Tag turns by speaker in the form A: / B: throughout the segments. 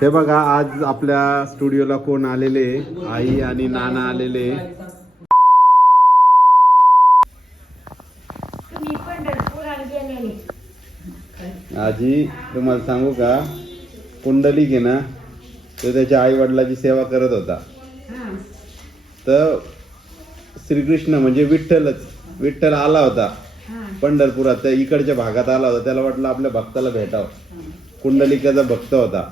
A: हे बघा आज आपल्या स्टुडिओला कोण आलेले? आई आणि नाना आलेले. आजी तुम्हाला सांगू का? कुंडलिक आहे ना. तो त्याच्या आई वडिलाची सेवा करत होता. तर श्रीकृष्ण म्हणजे विठ्ठलच. विठ्ठल आला होता पंढरपुरात. त्या इकडच्या भागात आला होता. त्याला वाटलं आपल्या भक्ताला भेटावं. कुंडलिकाचा भक्त होता.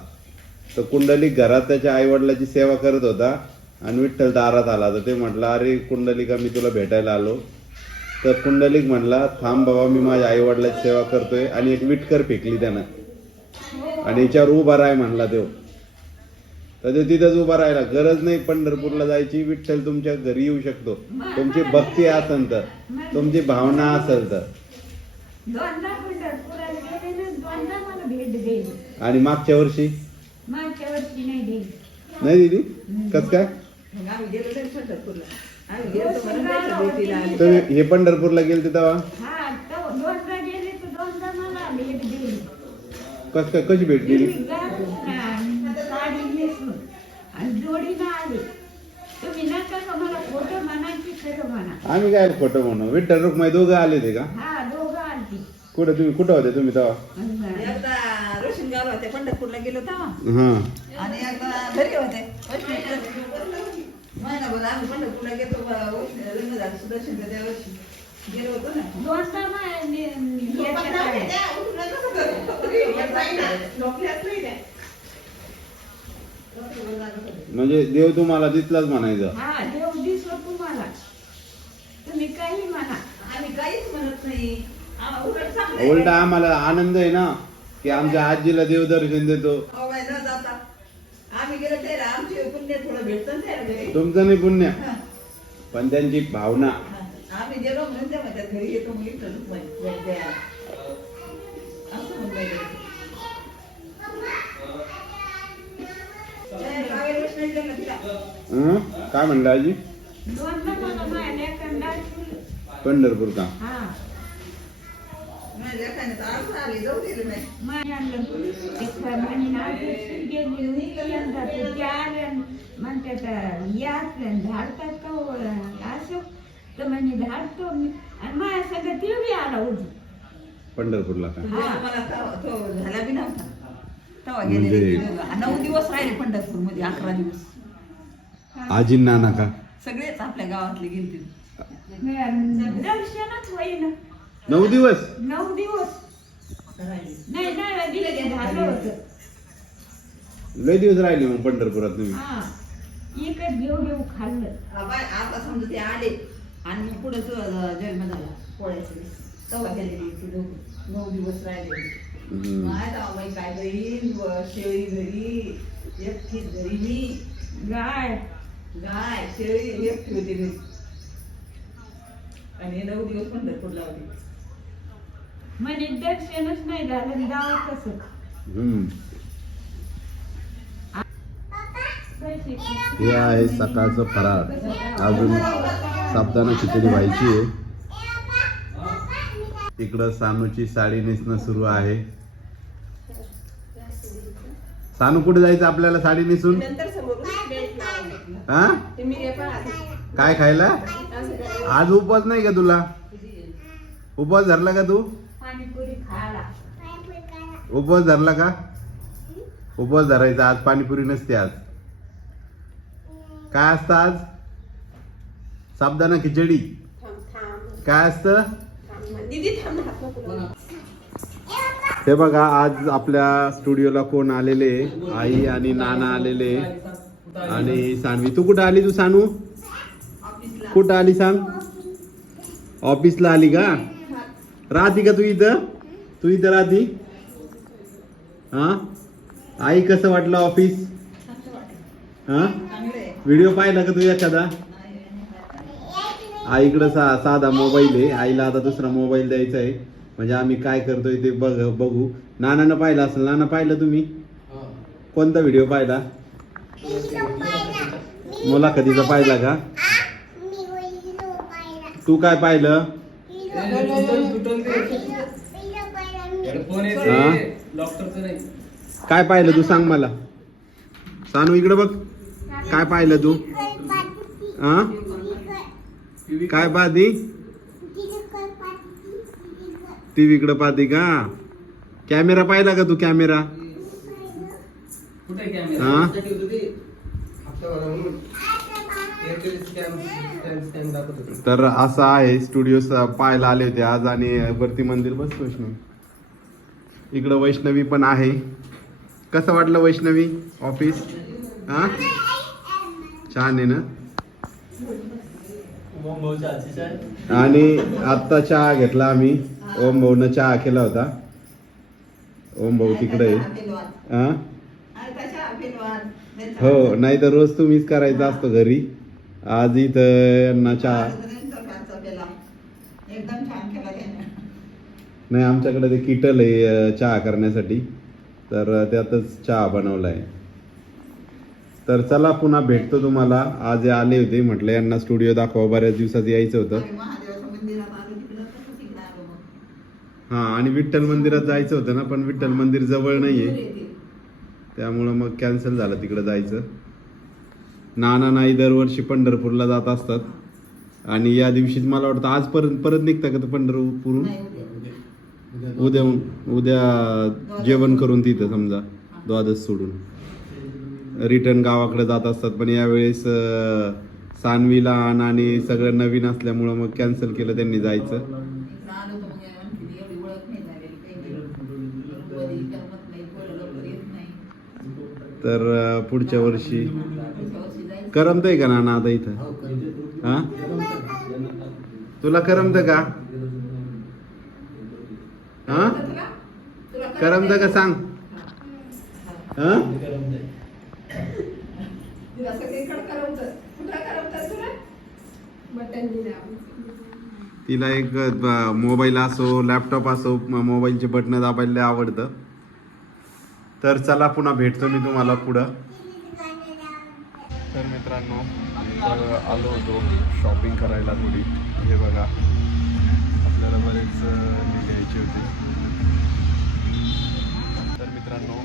A: तर कुंडलिक घरात त्याच्या आई वडिलाची सेवा करत होता आणि विठ्ठल दारात आला. तर ते म्हटलं अरे कुंडलिका मी तुला भेटायला आलो. तर कुंडलिक म्हणला थांब बाबा मी माझ्या आई वडिलाची सेवा करतोय आणि एक विटकर फेकली त्यानं. आणि याच्यावर उभा राह म्हणला तो. तर ते तिथंच उभा राहिला. गरज नाही पंढरपूरला जायची विठ्ठल तुमच्या घरी येऊ शकतो. तुमची भक्ती असेल तर तुमची भावना असेल तर. आणि मागच्या वर्षी?
B: नाही देईल.
A: नाही दिली? कस काय?
C: मग आम्ही गेलो नाही पंढरपूरला. आम्ही गेलो तर मला जायचं भेटीला. आले
A: तुम्ही हे पंढरपूरला गेलते तेव्हा?
B: हा तो दोनदा गेले तर दोनदा मला भेट देईल
A: कस काय? कशी भेट दिली?
B: तुम्ही घालून आणि साडी नेसून आणि जोडीनं आले. तुम्ही नका का मला खोटं म्हणा की खरं म्हणा?
A: आम्ही काय खोटं म्हणू? विठ्ठल रुक्माई दोघं आले ते का?
B: हा दोघं आलती.
A: कुठं तुम्ही कुठं होते तुम्ही तेव्हा?
C: एकदा रोशन गावला पंढरपूरला गेलो तेव्हा.
A: हा.
C: आणि एकदा घरी होते महिनाभर आम्ही पंढरपूरला गेलो लग्न झालं सुदर्शन त्या वर्षी गेलो होतो ना.
B: दोनदा मा- ने- याच्या काढल्या.
A: म्हणजे देव तुम्हाला तिथलाच म्हणायचं.
B: हा देव दिसलो तुम्हाला. तुम्ही काही म्हणा.
C: आम्ही काहीच म्हणत नाही. आम्हाला उलट चांगलं
A: उलटा आम्हाला आनंद आहे ना की आमच्या आजीला देव दर्शन देतो
C: अवघड न जाता आम्ही गेलो त्याला आमचे पुण्य थोडं भेटतं घरी
A: तुमचं नाही पुण्य
C: हा.
A: पण त्यांची भावना
C: हा. आम्ही गेलो म्हणून त्या म्हणतात घरी येतो असं तिला.
A: हं? काय म्हणलं आजी. पंढरपूर का
B: हा म्हणतात याच धाडतात का? असं तर म्हणे धाडतो मी आणि माझ्या सगळं ते बी आला उजू
A: पंढरपूरला का
C: तुम्हाला तो- झाला बी नव्हता. तेव्हा
A: म्हणजे-
C: गेलेले दोघं. नऊ दिवस राहिले पंढरपूरमध्ये अकरा दिवस.
A: आजी नाना का?
C: सगळेच आपल्या गावातले गेलते.
B: दर्शनच होईन.
A: नऊ दिवस.
B: नऊ दिवस.
C: राहिले.
B: नाही नाही दिले झालं होतं.
A: लय दिवस राहिले मग पंढरपुरात तुम्ही.
B: हा इकडे घेऊ घेऊ खाल्लं.
C: हा बाय, आता समजा ते आले. आणि मग पुढे जन्म झाला. पोळ्याचे तेव्हा गेलेली ती दोघं. नऊ दिवस राहिले.
A: हम्म.
C: माय काय घरी शेळी घरी एकटी घरी. मी
B: गाय.
C: गाय शेळी एकटी होती घरी. आणि नऊ दिवस पंढरपूरला होते
B: म्हणे दर्शनच नाही झालं जावं कसं?
A: हे आहे सकाळचं फराळ. अजून साबदाणा खिचडी व्हायची आहे. इकडं सानूची साडी नेसणं सुरू आहे. सानू कुठे जायचं आपल्याला साडी नेसून? हा? काय खायला? आज उपवास नाही का तुला? उपवास धरला का तू? उपवास धरला का? उपवास धरायचा आज पाणीपुरी नसते आज. काय असतं आज? साबदाणा खिचडी. काय असतं? हे बघा आज आपल्या स्टुडिओला कोण आलेले? आई आणि नाना आलेले. आणि सानवी. तू कुठं आली तू सानू? कुठं आली सांग ऑफिसला आली का? राहती का तू इथं? तू इथं राहती? हा? आई कसं वाटलं ऑफिस हा? व्हिडिओ पाहिला का तू एखादा? आईकडं सा साधा मोबाईल आहे. आईला आता दुसरा मोबाईल द्यायचा आहे. म्हणजे आम्ही काय करतोय ते बघ बघू. नानानं पाहिलं असेल नाना पाहिलं तुम्ही? कोणता व्हिडिओ पाहिला? मुलाखतीचा पाहिला का? तू काय पाहिलं? हा? काय पाहिलं तू सांग मला? सानू इकडे बघ. काय पाहिलं तू? हा काय पाहती? टीव्ही इकडे पाहते का? कॅमेरा पाहिला का तू कॅमेरा? हा? तर असं आहे स्टुडिओ पाहायला आले होते आज आणि वरती मंदिर बस वैष्णवी इकडं वैष्णवी पण आहे. कसं वाटलं वैष्णवी ऑफिस हा? छान आहे ना? आणि आत्ता चहा घेतला आम्ही. ओम भाऊनं चहा केला होता. ओम भाऊ तिकडे हा? हो नाही तर रोज तुम्हीच करायचा असतो घरी. आज इथं यांना चहा
C: एकदम छान केला त्याने
A: नाही आमच्याकडे ते किटल आहे चहा करण्यासाठी. तर त्यातच चहा बनवला आहे तर चला पुन्हा भेटतो तुम्हाला. आज आले होते म्हटलं यांना स्टुडिओ दाखवा. बऱ्याच दिवसात यायचं होतं. हा आणि विठ्ठल मंदिरात जायचं होतं ना पण विठ्ठल मंदिर जवळ नाहीये.
C: दूर येते.
A: त्यामुळं मग कॅन्सल झालं तिकडं जायचं. नाना नाही दरवर्षी पंढरपूरला जात असतात. आणि या दिवशीच मला वाटतं आज परत परत निघता का पंढरपूरून
C: नाही उद्या.
A: उद्या जेवण करून तिथं समजा द्वादश सोडून. रिटर्न गावाकडे जात असतात पण यावेळेस अं, सानवी लहान आणि सगळं नवीन असल्यामुळं मग कॅन्सल केलं त्यांनी जायचं.
C: तर करमत
A: पुढच्या वर्षी.
C: जायचं
A: करमतंय का नाना आता इथं? हा? तुला करमत का? हा? करमत का सांग? हा?
C: तिला
A: एक मोबाईल असो लॅपटॉप असो मोबाईलचे बटणं दाबायला आवडतं. तर चला पुन्हा भेटतो मी तुम्हाला पुढं. तर मित्रांनो तर आलो होतो शॉपिंग करायला थोडी. हे बघा. आपल्याला बरेच अं, घ्यायची होती. तर मित्रांनो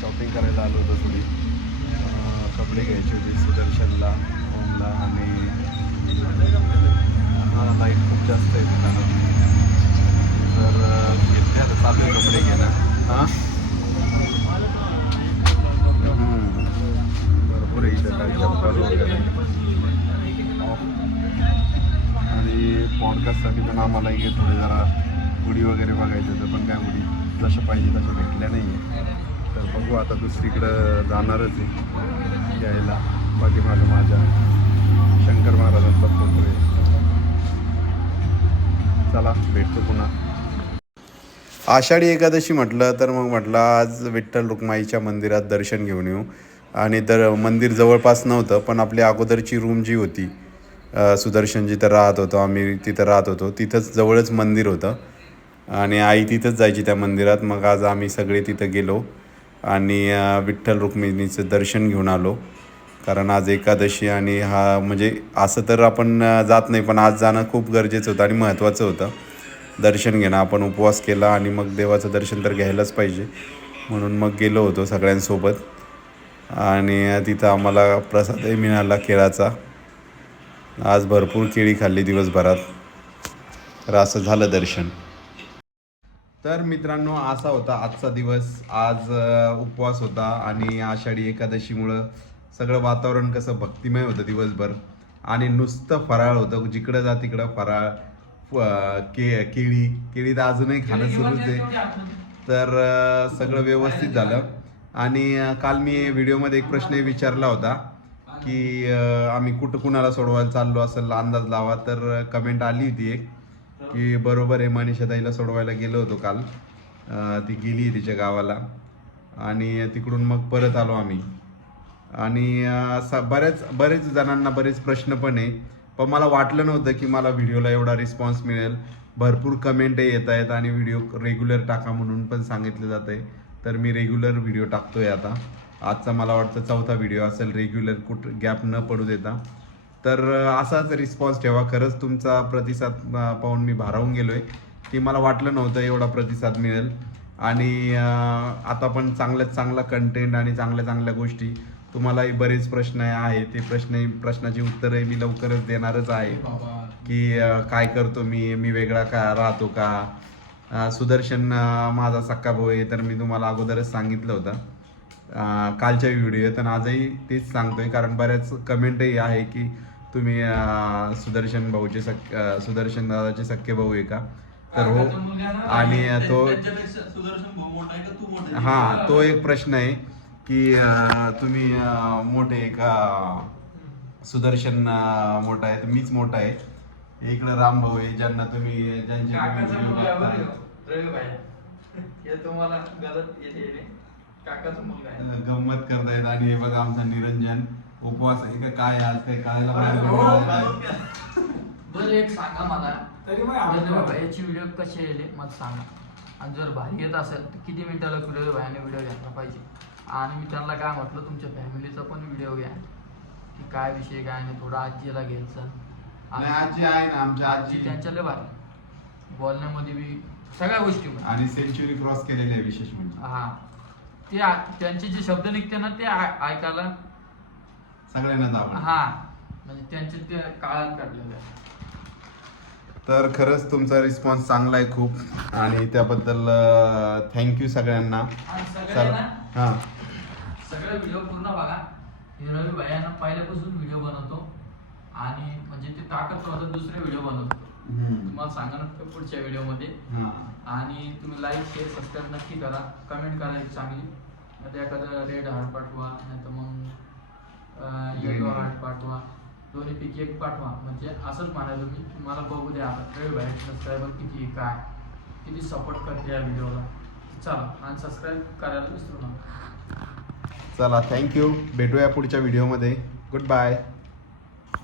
A: शॉपिंग करायला आलो होतो थोडी. कपडे घ्यायचे होते सुदर्शन वगैरे बघायचं होतं पण काय मुली जशा पाहिजे तशा भेटल्या नाही आहे तर बघू आता दुसरीकडं जाणारच आहे यायला. पाठीमागं माझ्या. शंकर महाराजांचा फोटो आहे. चला भेटतो पुन्हा. आषाढी एकादशी म्हटलं तर मग म्हटलं आज विठ्ठल रुक्माईच्या मंदिरात दर्शन घेऊन येऊ. आणि तर मंदिर जवळपास नव्हतं पण आपली अगोदरची रूम जी होती सुदर्शन जिथं राहत होतो आम्ही तिथं राहत होतो. तिथंच जवळच मंदिर होतं. आणि आई तिथंच जायची त्या मंदिरात. मग आज आम्ही सगळे तिथं गेलो आणि विठ्ठल रुक्मिणीचं दर्शन घेऊन आलो. कारण आज एकादशी आणि हा म्हणजे असं तर आपण जात नाही पण आज जाणं खूप गरजेचं होतं आणि महत्त्वाचं होतं. दर्शन घेणं आपण उपवास केला आणि मग देवाचं दर्शन तर घ्यायलाच पाहिजे. म्हणून मग गेलो होतो सगळ्यांसोबत. आणि तिथं आम्हाला प्रसादही मिळाला केळाचा. आज भरपूर केळी खाल्ली दिवसभरात. तर असं झालं दर्शन. तर मित्रांनो असा होता आजचा दिवस. आज उपवास होता आणि आषाढी एकादशीमुळं सगळं वातावरण कसं भक्तिमय होतं दिवसभर. आणि नुसतं फराळ होतं. जिकडं जा तिकडं फराळ के केळी केळी तर अजूनही खाणं सुरूच आहे. तर सगळं व्यवस्थित झालं. आणि काल मी व्हिडिओमध्ये एक प्रश्न विचारला होता की आम्ही कुठं कुणाला सोडवायला चाललो असेल अंदाज लावा. तर कमेंट आली होती एक. की बरोबर आहे मनीषाताईला सोडवायला गेलो होतो काल. ती गेली तिच्या गावाला. आणि तिकडून मग परत आलो आम्ही. आणि असा असं बऱ्याच बरेच जणांना बरेच प्रश्न पण आहे. पण मला वाटलं नव्हतं की मला व्हिडिओला एवढा रिस्पॉन्स मिळेल. भरपूर कमेंटही येत आहेत आणि व्हिडिओ रेग्युलर टाका म्हणून पण सांगितलं जात आहे तर मी रेग्युलर व्हिडिओ टाकतोय आता. आजचा मला वाटतं चौथा व्हिडिओ असेल रेग्युलर कुठं गॅप न पडू देता. तर असाच रिस्पॉन्स ठेवा. खरंच तुमचा प्रतिसाद पाहून मी भारावून गेलोय. की मला वाटलं नव्हतं एवढा प्रतिसाद मिळेल. आणि आता पण चांगल्यात चांगला कंटेंट आणि चांगल्या चांगल्या गोष्टी तुम्हालाही बरेच प्रश्न आहे ते प्रश्न प्रश्नाची उत्तरं मी लवकरच देणारच आहे. की काय करतो मी? मी वेगळा का? राहतो का? सुदर्शन माझा सक्का भाऊ आहे. तर मी तुम्हाला अगोदरच सांगितलं होतं. अं, कालच्या व्हिडिओत आणि आजही तेच सांगतोय. कारण बऱ्याच कमेंटही आहे की तुम्ही सुदर्शन भाऊचे सक अं, सुदर्शन दादाचे सक्के भाऊ आहे का? तर हो आणि तो? हा तो एक प्रश्न आहे की तुम्ही मोठे का? सुदर्शन मोठा आहे तर मीच मोठा आहे. इकडे राम भाऊ आहे ज्यांना तुम्ही ज्यांचे
D: हे तुम्हाला
A: गंमत करतायत आणि हे बघा आमचा निरंजन. उपवास आहे का काय आज काय
D: अरे हो,
A: बाहेर
D: बरं एक सांगा मला.
E: तरी मग
D: व्हिडिओ कशी येईल मग सांगा. आणि जर भारी येत असेल तर किती मिनिटाला रवी भाईने व्हिडिओ घ्यायला पाहिजे? आणि मी त्यांना काय म्हटलं तुमच्या फॅमिलीचा पण व्हिडिओ घ्या. की काय विषय काय नाही थोडं आजीला घ्यायचं.
A: आणि आजी आहे ना आमच्या
D: आजी त्यांच्या लय भारी. बोलण्यामध्ये बी सगळ्या गोष्टी
A: आणि सेंचुरी क्रॉस केलेली आहे विशेष म्हणजे.
D: हा. ते त्यांचे जे शब्द निघते ना ते आ- ऐकायला
A: सगळ्यांना आवडतं.
D: हा म्हणजे त्यांचे ते काळात काढलेले आहे.
A: तर खरंच तुमचा रिस्पॉन्स चांगला आहे खूप. आणि त्याबद्दल थँक्यू सगळ्यांना.
D: आणि सगळे
A: हां.
D: व्हिडिओ पूर्ण बघा. हे रवी भैयानं पहिल्यापासून व्हिडिओ बनवतो. आणि म्हणजे ते ताकद होतं दुसरे व्हिडिओ बनवतो. तुम्हाला सांगा ना पुढच्या व्हिडिओमध्ये
A: हां.
D: आणि तुम्ही लाईक शेअर सबस्क्राईब नक्की करा. कमेंट करा एक चांगली. ते एखादं रेड हार्ट पाठवा नाही तर मग पाठवा दोन्ही पैकी एक पाठवा. म्हणजे असंच म्हणायचं मी मला बघू द्या आता रवी भाई सबस्क्रायबर किती काय किती सपोर्ट करते या व्हिडिओला चला आणि सबस्क्राईब करायला विसरू नका.
A: चला थँक्यू भेटूया पुढच्या व्हिडिओमध्ये गुड बाय